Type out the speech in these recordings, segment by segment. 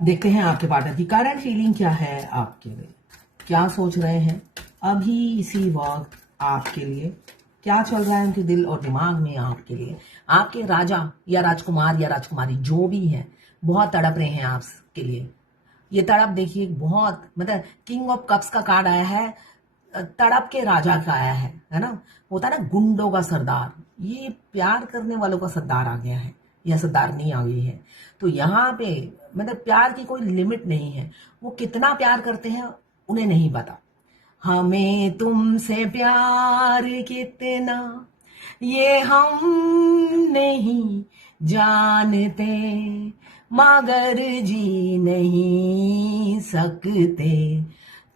देखते हैं आपके पार्टनर की करंट फीलिंग क्या है आपके लिए, क्या सोच रहे हैं अभी इसी वक्त आपके लिए, क्या चल रहा है उनके दिल और दिमाग में आपके लिए। आपके राजा या राजकुमार या राजकुमारी जो भी है बहुत तड़प रहे हैं आपके लिए। ये तड़प देखिए बहुत, मतलब किंग ऑफ कप्स का कार्ड आया है, तड़प के राजा का आया है ना। होता है ना गुंडों का सरदार, ये प्यार करने वालों का सरदार आ गया है या सरदारनी आ गई है। तो यहाँ पे मतलब प्यार की कोई लिमिट नहीं है, वो कितना प्यार करते हैं उन्हें नहीं पता। हमें तुमसे प्यार कितना ये हम नहीं जानते, मगर जी नहीं सकते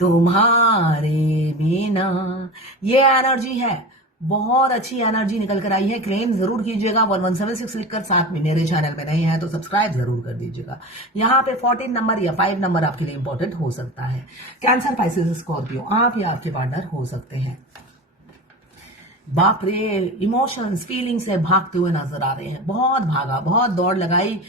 तुम्हारे बिना। ये एनर्जी है, बहुत अच्छी एनर्जी निकल कर आई है। क्लेम जरूर कीजिएगा 1176 लिखकर, साथ में मेरे चैनल पे नए हैं तो सब्सक्राइब जरूर कर दीजिएगा। यहाँ पे 14 नंबर या 5 नंबर आपके लिए इंपॉर्टेंट हो सकता है। कैंसर, पाइसेस, स्कॉर्पियो, आप या आपके पार्टनर हो सकते हैं। बाप रे, इमोशंस फीलिंग से भागते हुए नजर आ रहे हैं। बहुत भागा, बहुत दौड़ लगाई,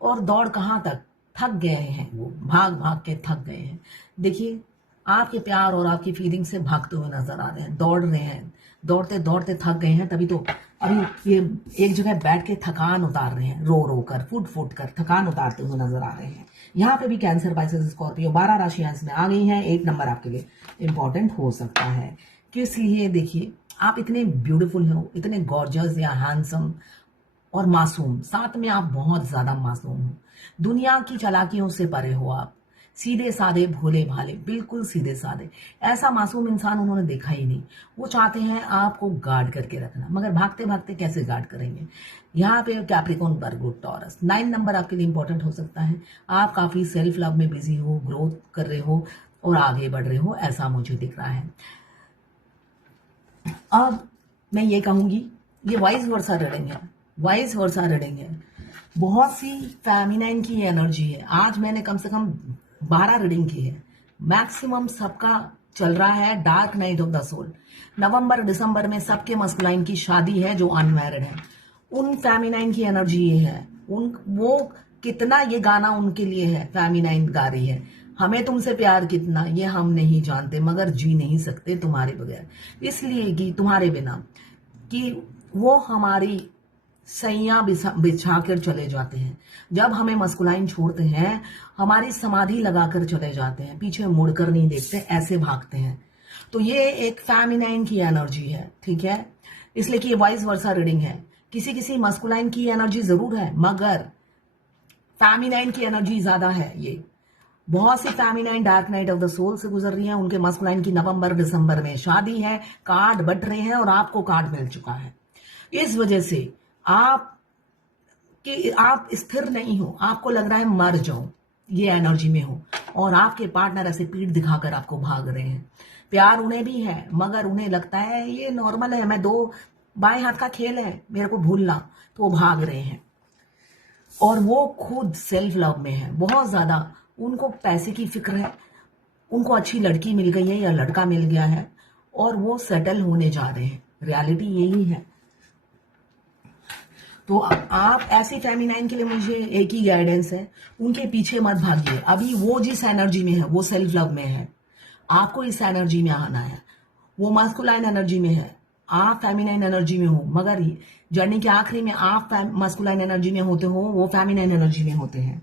और दौड़ कहाँ तक, थक गए हैं वो, भाग भाग के थक गए हैं। देखिए आपके प्यार और आपकी फीलिंग से भागते हुए नजर आ रहे हैं, दौड़ रहे हैं, दौड़ते दौड़ते थक गए हैं, तभी तो अभी ये एक जगह बैठ के थकान उतार रहे हैं, रो रो कर, फुट फुट कर थकान उतारते हुए नजर आ रहे हैं। यहाँ पे भी कैंसर, पाइसेस, स्कॉर्पियो 12 राशियां इसमें आ गई हैं। 1 नंबर आपके लिए इंपॉर्टेंट हो सकता है। किस लिए, देखिए आप इतने ब्यूटीफुल हो, इतने गॉर्जियस या हैंडसम और मासूम, साथ में आप बहुत ज्यादा मासूम हो, दुनिया की चालाकियों से परे हो आप, सीधे साधे भोले भाले, बिल्कुल सीधे साधे। ऐसा मासूम इंसान उन्होंने देखा ही नहीं। वो चाहते हैं आपको गार्ड करके रखना, मगर भागते भागते कैसे गार्ड करेंगे। यहाँ पे कैप्रिकॉर्न, वर्गो, टॉरस 9 नंबर आपके लिए इंपॉर्टेंट हो सकता है। आप काफी सेल्फ लव में बिजी हो, ग्रोथ कर रहे हो और आगे बढ़ रहे हो, ऐसा मुझे दिख रहा है। अब मैं ये कहूंगी, ये वाइस वर्सा रीडिंग है, वाइस वर्सा रीडिंग है। बहुत सी फेमिनाइन की एनर्जी है। आज मैंने कम से कम 12 रीडिंग की है, मैक्सिमम सबका चल रहा है dark night of the soul. नवंबर दिसंबर में सबके मस्कुलाइन की शादी है जो अनमैरिड है, उन फेमिनाइन की एनर्जी ये है। उन वो कितना ये गाना उनके लिए है, फेमिनाइन गा रही है, हमें तुमसे प्यार कितना ये हम नहीं जानते, मगर जी नहीं सकते तुम्हारे बगैर, इसलिए कि तुम्हारे बिना, कि वो हमारी सैया बिछा कर चले जाते हैं। जब हमें मस्कुलाइन छोड़ते हैं, हमारी समाधि लगाकर चले जाते हैं, पीछे मुड़कर नहीं देखते, ऐसे भागते हैं। तो ये एक फेमिनाइन की एनर्जी है, ठीक है, इसलिए कि ये वाइस वर्सा रीडिंग है। किसी किसी मस्कुलाइन की एनर्जी जरूर है, मगर फेमिनाइन की एनर्जी ज्यादा है। ये बहुत सी feminine dark night of the soul से गुजर रही हैं, उनके मस्कुलाइन की नवंबर दिसंबर में शादी है, कार्ड बट रहे हैं और आपको कार्ड मिल चुका है। इस वजह से आप स्थिर नहीं हो, आपको लग रहा है मर जाओ, ये एनर्जी में हो, और आपके पार्टनर ऐसे पीठ दिखाकर आपको भाग रहे हैं। प्यार उन्हें भी है, मगर उन्हें लगता है ये नॉर्मल है, मैं 2 बाएं हाथ का खेल है, मेरे को भूलना, तो वो भाग रहे हैं। और वो खुद सेल्फ लव में है बहुत ज्यादा, उनको पैसे की फिक्र है, उनको अच्छी लड़की मिल गई है या लड़का मिल गया है और वो सेटल होने जा रहे हैं, रियलिटी यही है। तो आप ऐसी फेमिनाइन के लिए मुझे एक ही गाइडेंस है, उनके पीछे मत भागिए। अभी वो जिस एनर्जी में है वो सेल्फ लव में है, आपको इस एनर्जी में आना है। वो मास्कुलाइन एनर्जी में है, आप फेमिनाइन एनर्जी में हो, मगर जर्नी के आखिरी में आप मास्कुलाइन एनर्जी में होते हो, वो फेमिनाइन एनर्जी में होते हैं।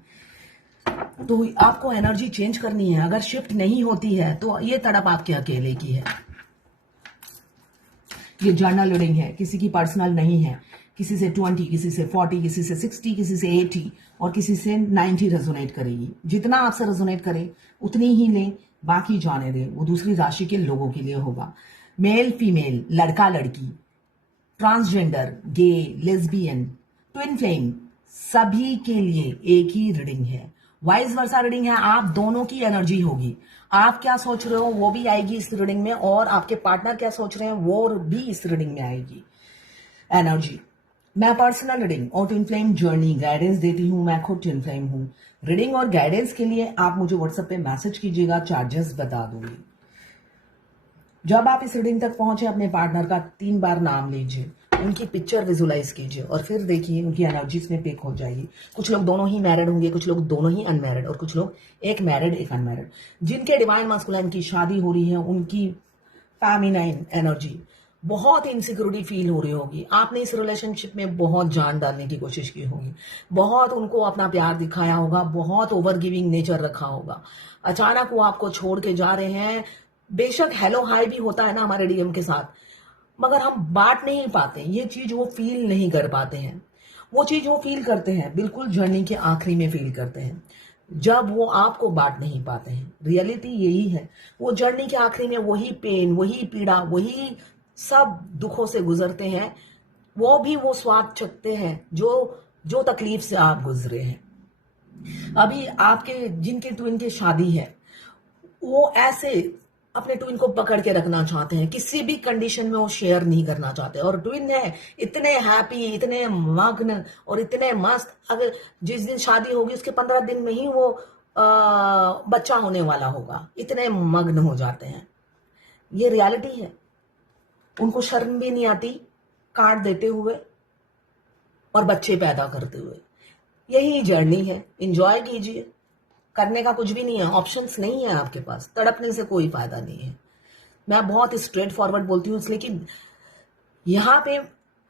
तो आपको एनर्जी चेंज करनी है, अगर शिफ्ट नहीं होती है तो ये तड़प आपके अकेले की है। ये जर्नल रीडिंग है, किसी की पर्सनल नहीं है। किसी से 20, किसी से 40, किसी से 60, किसी से 80 और किसी से 90 रेजोनेट करेगी। जितना आपसे रेजोनेट करे उतनी ही लें, बाकी जाने दें, वो दूसरी राशि के लोगों के लिए होगा। मेल फीमेल, लड़का लड़की, ट्रांसजेंडर, गे, लेस्बियन, ट्विन फ्लेम, सभी के लिए एक ही रीडिंग है, वाइस वर्सा रीडिंग है। आप दोनों की एनर्जी होगी, आप क्या सोच रहे हो वो भी आएगी इस रीडिंग में, और आपके पार्टनर क्या सोच रहे हैं वो भी इस रीडिंग में आएगी एनर्जी। मैं पर्सनल रीडिंग और ट्विन फ्लेम जर्नी गाइडेंस देती हूँ, मैं खुद ट्विन फ्लेम हूँ। रीडिंग और गाइडेंस के लिए आप मुझे व्हाट्सएप पे मैसेज कीजिएगा, चार्जेस बता दूंगी। जब आप इस रीडिंग तक पहुंचे, अपने पार्टनर का 3 बार नाम लीजिए, उनकी पिक्चर विजुलाइज कीजिए और फिर देखिए उनकी एनर्जीज में पिक हो जाएगी। कुछ लोग दोनों ही मैरिड होंगे, कुछ लोग दोनों ही अनमैरिड, और कुछ लोग एक मैरिड एक अनमैरिड। जिनके डिवाइन मास्कुलाइन की शादी हो रही है उनकी फेमिनाइन एनर्जी बहुत इनसिक्योरिटी फील हो रही होगी। आपने इस रिलेशनशिप में बहुत जान डालने की कोशिश की होगी, बहुत उनको अपना प्यार दिखाया होगा, बहुत ओवर गिविंग नेचर रखा होगा। अचानक वो आपको छोड़ के जा रहे हैं। बेशक हेलो हाय भी होता है ना हमारे डीएम के साथ, मगर हम बांट नहीं पाते, ये चीज वो फील नहीं कर पाते हैं। वो चीज वो फील करते हैं बिल्कुल जर्नी के आखिरी में फील करते हैं, जब वो आपको बांट नहीं पाते हैं। रियलिटी यही है, वो जर्नी के आखिरी में वही पेन, वही पीड़ा, वही सब दुखों से गुजरते हैं। वो भी वो स्वाद चखते हैं जो जो तकलीफ से आप गुजरे हैं। अभी आपके जिनके ट्विन की शादी है वो ऐसे अपने ट्विन को पकड़ के रखना चाहते हैं, किसी भी कंडीशन में वो शेयर नहीं करना चाहते। और ट्विन है इतने हैप्पी, इतने मग्न और इतने मस्त, अगर जिस दिन शादी होगी उसके 15 दिन में ही वो बच्चा होने वाला होगा, इतने मग्न हो जाते हैं। ये रियलिटी है। उनको शर्म भी नहीं आती काट देते हुए और बच्चे पैदा करते हुए। यही जर्नी है, एंजॉय कीजिए। करने का कुछ भी नहीं है, ऑप्शंस नहीं है आपके पास, तड़पने से कोई फायदा नहीं है। मैं बहुत स्ट्रेट फॉरवर्ड बोलती हूँ इसलिए कि यहाँ पे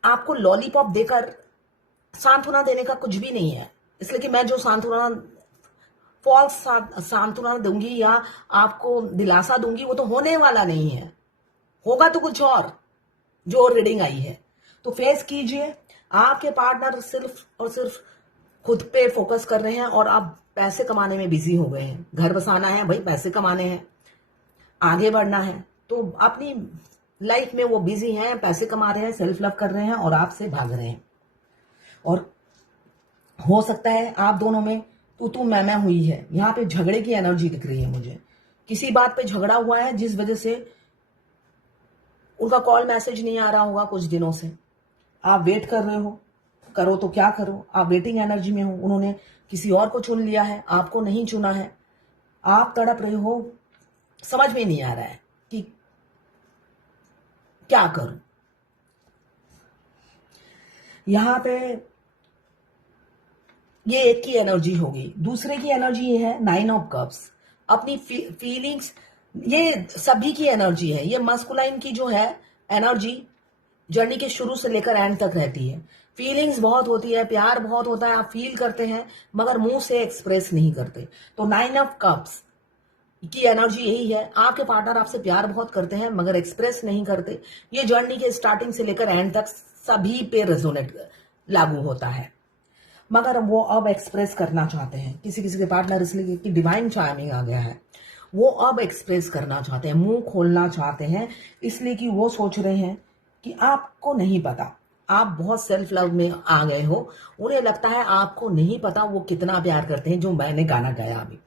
आपको लॉलीपॉप देकर सांत्वना देने का कुछ भी नहीं है। इसलिए कि मैं जो सांत्वना फॉल्स सांत्वना दूंगी या आपको दिलासा दूंगी वो तो होने वाला नहीं है, होगा तो कुछ और जो रीडिंग आई है। तो फेस कीजिए, आपके पार्टनर सिर्फ और सिर्फ खुद पे फोकस कर रहे हैं और आप पैसे कमाने में बिजी हो गए हैं। घर बसाना है भाई, पैसे कमाने हैं, आगे बढ़ना है, तो अपनी लाइफ में वो बिजी हैं, पैसे कमा रहे हैं, सेल्फ लव कर रहे हैं और आपसे भाग रहे हैं। और हो सकता है आप दोनों में तू मैं हुई है। यहाँ पे झगड़े की एनर्जी दिख रही है मुझे, किसी बात पे झगड़ा हुआ है जिस वजह से उनका कॉल मैसेज नहीं आ रहा होगा कुछ दिनों से। आप वेट कर रहे हो, करो तो क्या करो, आप वेटिंग एनर्जी में हो। उन्होंने किसी और को चुन लिया है, आपको नहीं चुना है। आप तड़प रहे हो, समझ में नहीं आ रहा है कि क्या करूं। यहां पे ये एक की एनर्जी होगी। दूसरे की एनर्जी ये है 9 ऑफ कप्स। अपनी फीलिंग्स, ये सभी की एनर्जी है। ये मस्कुलाइन की जो है एनर्जी जर्नी के शुरू से लेकर एंड तक रहती है। फीलिंग्स बहुत होती है, प्यार बहुत होता है, आप फील करते हैं मगर मुंह से एक्सप्रेस नहीं करते। तो 9 ऑफ कप्स की एनर्जी यही है। आपके पार्टनर आपसे प्यार बहुत करते हैं मगर एक्सप्रेस नहीं करते। ये जर्नी के स्टार्टिंग से लेकर एंड तक सभी पे रेजोनेट लागू होता है, मगर वो अब एक्सप्रेस करना चाहते हैं। किसी किसी के पार्टनर इसलिए कि डिवाइन चार्मिंग आ गया है, वो अब एक्सप्रेस करना चाहते हैं, मुंह खोलना चाहते हैं, इसलिए कि वो सोच रहे हैं कि आपको नहीं पता, आप बहुत सेल्फ लव में आ गए हो। उन्हें लगता है आपको नहीं पता वो कितना प्यार करते हैं। जो मैंने गाना गाया अभी,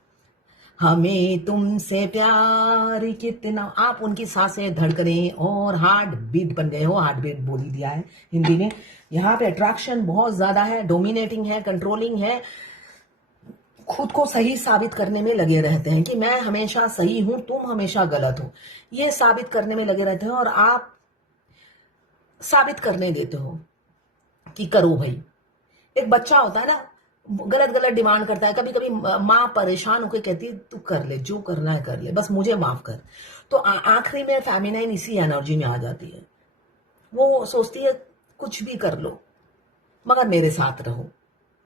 हमें तुमसे प्यार कितना, आप उनकी सांसें धड़कनें और हार्ट बीट बन गए हो। हार्ट बीट बोल दिया है हिंदी में। यहाँ पे अट्रैक्शन बहुत ज्यादा है, डोमिनेटिंग है, कंट्रोलिंग है, खुद को सही साबित करने में लगे रहते हैं कि मैं हमेशा सही हूं, तुम हमेशा गलत हो। ये साबित करने में लगे रहते हैं और आप साबित करने देते हो कि करो भाई। एक बच्चा होता है ना, गलत गलत डिमांड करता है, कभी कभी माँ परेशान होकर कहती है तू कर ले, जो करना है कर ले, बस मुझे माफ कर। तो आखिरी में फेमिनाइन इसी एनर्जी में आ जाती है। वो सोचती है कुछ भी कर लो मगर मेरे साथ रहो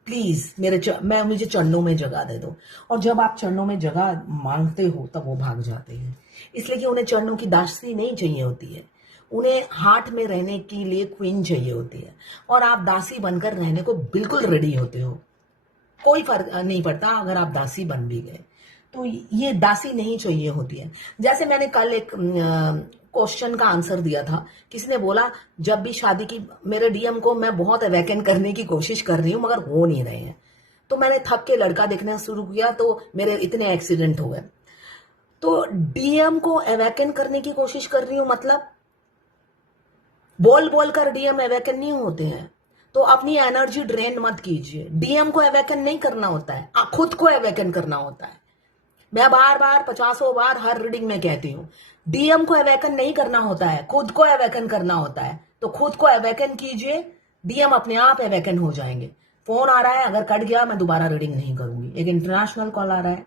प्लीज, मुझे चरणों में जगह दे दो। और जब आप चरणों में जगह मांगते हो तब वो भाग जाते हैं, इसलिए कि उन्हें चरणों की दासी नहीं चाहिए होती है, उन्हें हार्ट में रहने के लिए क्वीन चाहिए होती है। और आप दासी बनकर रहने को बिल्कुल रेडी होते हो, कोई फर्क नहीं पड़ता अगर आप दासी बन भी गए। तो ये दासी नहीं चाहिए होती है। जैसे मैंने कल एक क्वेश्चन का आंसर दिया था, किसी ने बोला जब भी शादी की, मेरे डीएम को मैं बहुत अवेकन करने की कोशिश कर रही हूँ मगर हो नहीं रहे हैं। तो मैंने थक के लड़का देखना शुरू किया तो मेरे इतने एक्सीडेंट हो गए। तो डीएम को अवेकन करने की कोशिश कर रही हूँ, मतलब बोल बोल कर डीएम अवेकन नहीं होते हैं। तो अपनी एनर्जी ड्रेन मत कीजिए। डीएम को अवेकन नहीं करना होता है, खुद को अवेकन करना होता है। मैं बार बार 50 बार हर रीडिंग में कहती हूँ, डीएम को अवेकन नहीं करना होता है, खुद को अवेकन करना होता है। तो खुद को अवेकन कीजिए, डीएम अपने आप अवेकन हो जाएंगे। फोन आ रहा है, अगर कट गया मैं दोबारा रीडिंग नहीं करूंगी। एक इंटरनेशनल कॉल आ रहा है।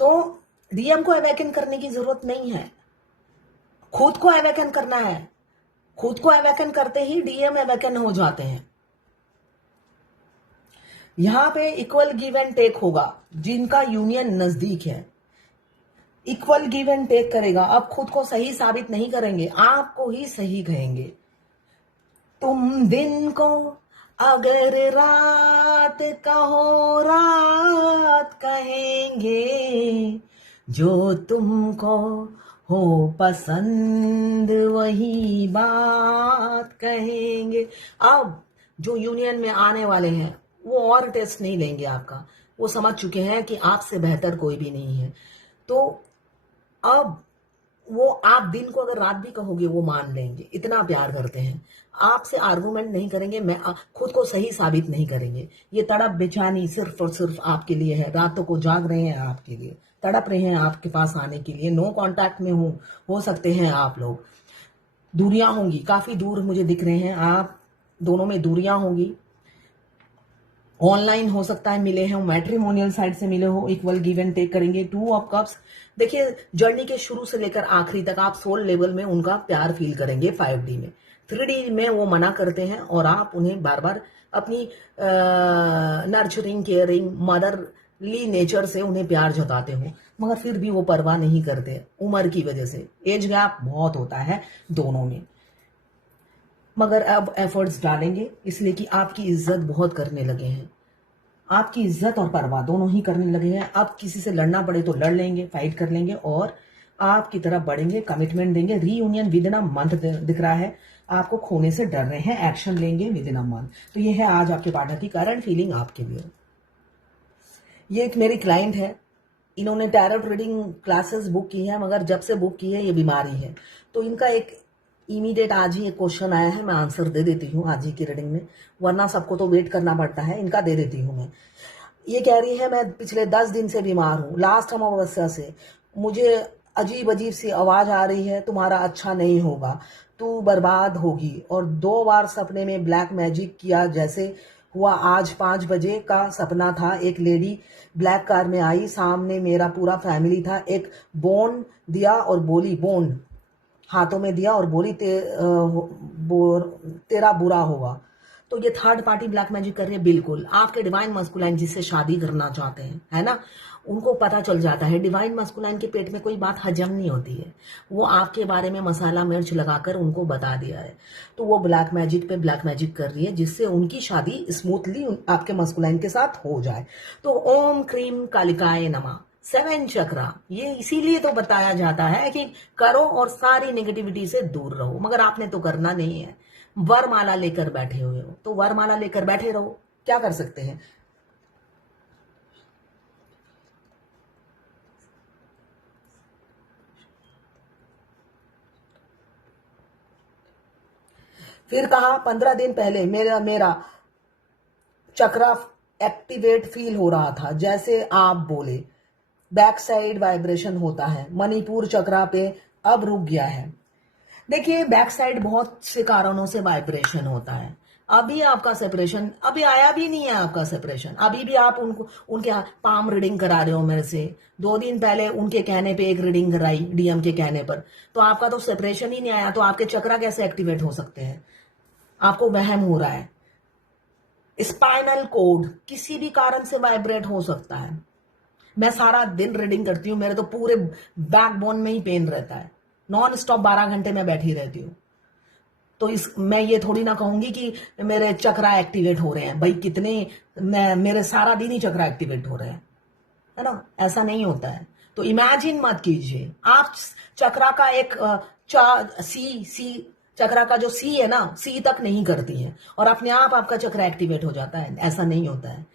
तो डीएम को अवेकन करने की जरूरत नहीं है, खुद को अवेकन करना है। खुद को अवेकन करते ही डीएम अवेकन हो जाते हैं। यहां पे इक्वल गिव एंड टेक होगा। जिनका यूनियन नजदीक है इक्वल गिव एंड टेक करेगा। अब खुद को सही साबित नहीं करेंगे, आपको ही सही कहेंगे। तुम दिन को अगर रात कहो रात कहेंगे, जो तुमको हो पसंद वही बात कहेंगे। अब जो यूनियन में आने वाले हैं वो और टेस्ट नहीं लेंगे आपका, वो समझ चुके हैं कि आपसे बेहतर कोई भी नहीं है। तो अब वो आप दिन को अगर रात भी कहोगे वो मान लेंगे, इतना प्यार करते हैं। आपसे आर्गुमेंट नहीं करेंगे, मैं खुद को सही साबित नहीं करेंगे। ये तड़प बेचैनी सिर्फ और सिर्फ आपके लिए है। रातों को जाग रहे हैं आपके लिए, तड़प रहे हैं आपके पास आने के लिए। नो कांटेक्ट में हो सकते हैं आप लोग। दूरियां होंगी, काफी दूर मुझे दिख रहे हैं आप दोनों में दूरियां होंगी। ऑनलाइन हो सकता है मिले हैं, मैट्रिमोनियल साइड से मिले हो, इक्वल गिव एंड टेक करेंगे। 2 ऑफ कप्स, देखिए जर्नी के शुरू से लेकर आखिरी तक आप सोल लेवल में उनका प्यार फील करेंगे। 5D में, 3D में वो मना करते हैं और आप उन्हें बार बार अपनी नर्चरिंग केयरिंग मदरली नेचर से उन्हें प्यार जताते हो, मगर फिर भी वो परवाह नहीं करते उम्र की वजह से। एज गैप बहुत होता है दोनों में, मगर अब एफर्ट्स डालेंगे इसलिए कि आपकी इज्जत बहुत करने लगे हैं। आपकी इज्जत और परवाह दोनों ही करने लगे हैं। अब किसी से लड़ना पड़े तो लड़ लेंगे, फाइट कर लेंगे और आपकी तरफ बढ़ेंगे, कमिटमेंट देंगे। Reunion with in a month दिख रहा है। आपको खोने से डर रहे हैं, एक्शन लेंगे विद इन अ मंथ। तो ये है आज आपके पार्टनर की करंट फीलिंग आपके लिए। ये एक मेरी क्लाइंट है, इन्होंने टैरोट रीडिंग क्लासेस बुक की है, मगर जब से बुक की है ये बीमारी है। तो इनका एक इमीडिएट आज ही एक क्वेश्चन आया है, मैं आंसर दे देती हूँ आज ही की रीडिंग में, वरना सबको तो वेट करना पड़ता है। इनका दे देती हूँ मैं। ये कह रही है मैं पिछले 10 दिन से बीमार हूँ, लास्ट अमावस्या से मुझे अजीब अजीब सी आवाज आ रही है, तुम्हारा अच्छा नहीं होगा, तू बर्बाद होगी। और 2 बार सपने में ब्लैक मैजिक किया जैसे हुआ। आज 5 बजे का सपना था, एक लेडी ब्लैक कार में आई, सामने मेरा पूरा फैमिली था, एक बोन दिया और बोली, बोन हाथों में दिया और बोली तेरा बुरा होगा। तो ये थर्ड पार्टी ब्लैक मैजिक कर रही है। बिल्कुल आपके डिवाइन मस्कुलाइन जिससे शादी करना चाहते हैं, है ना, उनको पता चल जाता है। डिवाइन मस्कुलाइन के पेट में कोई बात हजम नहीं होती है, वो आपके बारे में मसाला मिर्च लगाकर उनको बता दिया है। तो वो ब्लैक मैजिक पे ब्लैक मैजिक कर रही है जिससे उनकी शादी स्मूथली आपके मस्कुलाइन के साथ हो जाए। तो ओम क्रीम कालिकाय नमः 7 चक्रा, ये इसीलिए तो बताया जाता है कि करो और सारी नेगेटिविटी से दूर रहो, मगर आपने तो करना नहीं है। वरमाला लेकर बैठे हुए हो तो वरमाला लेकर बैठे रहो, क्या कर सकते हैं। फिर कहा 15 दिन पहले मेरा चक्रा एक्टिवेट फील हो रहा था, जैसे आप बोले बैक साइड वाइब्रेशन होता है। मणिपुर चक्रा पे अब रुक गया है। देखिए बैक साइड बहुत से कारणों से वाइब्रेशन होता है। अभी आपका सेपरेशन अभी आया भी नहीं है, आपका सेपरेशन अभी भी आप उनके पाम रीडिंग करा रहे हो मेरे से। 2 दिन पहले उनके कहने पे एक रीडिंग कराई डीएम के कहने पर, तो आपका तो सेपरेशन ही नहीं आया, तो आपके चक्रा कैसे एक्टिवेट हो सकते हैं। आपको वहम हो रहा है। स्पाइनल कोड किसी भी कारण से वाइब्रेट हो सकता है। मैं सारा दिन रीडिंग करती हूँ, मेरे तो पूरे बैकबोन में ही पेन रहता है, नॉन स्टॉप 12 घंटे मैं बैठी रहती हूँ। तो मैं ये थोड़ी ना कहूंगी कि मेरे चक्रा एक्टिवेट हो रहे हैं भाई, मेरे सारा दिन ही चक्रा एक्टिवेट हो रहे हैं, है ना, ऐसा नहीं होता है। तो इमेजिन मत कीजिए आप चक्रा का एक सी चक्रा का जो सी है ना, सी तक नहीं करती है और अपने आप आपका चक्रा एक्टिवेट हो जाता है, ऐसा नहीं होता है।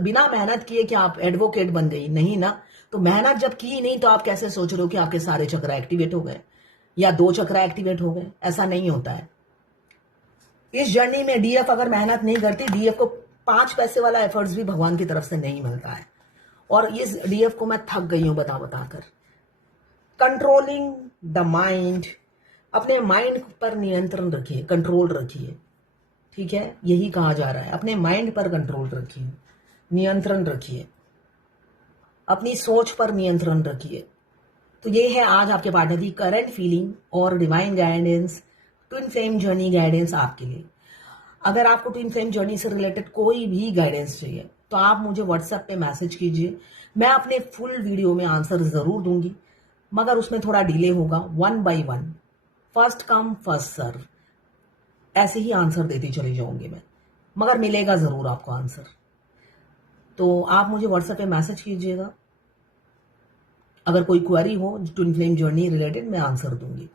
बिना मेहनत किए कि आप एडवोकेट बन गई, नहीं ना। तो मेहनत जब की नहीं तो आप कैसे सोच रहे हो कि आपके सारे चक्रा एक्टिवेट हो गए या 2 चक्रा एक्टिवेट हो गए, ऐसा नहीं होता है। इस जर्नी में डीएफ अगर मेहनत नहीं करती, डीएफ को 5 पैसे वाला एफर्ट्स भी भगवान की तरफ से नहीं मिलता है। और इस डीएफ को मैं थक गई हूं बता बताकर। कंट्रोलिंग द माइंड, अपने माइंड पर नियंत्रण रखिए, कंट्रोल रखिए। ठीक है, यही कहा जा रहा है, अपने माइंड पर कंट्रोल रखिए, नियंत्रण रखिए, अपनी सोच पर नियंत्रण रखिए। तो ये है आज आपके पार्टनर की करंट फीलिंग और divine guidance, twin flame journey guidance आपके लिए। अगर आपको ट्विन फ्लेम जर्नी से रिलेटेड कोई भी गाइडेंस चाहिए तो आप मुझे व्हाट्सएप पे मैसेज कीजिए। मैं अपने फुल वीडियो में आंसर जरूर दूंगी, मगर उसमें थोड़ा डिले होगा। 1 by 1, first come first serve, ऐसे ही आंसर देती चली जाऊंगी मैं, मगर मिलेगा जरूर आपको आंसर। तो आप मुझे व्हाट्सएप पे मैसेज कीजिएगा। अगर कोई क्वेरी हो ट्विन फ्लेम जर्नी रिलेटेड, मैं आंसर दूंगी।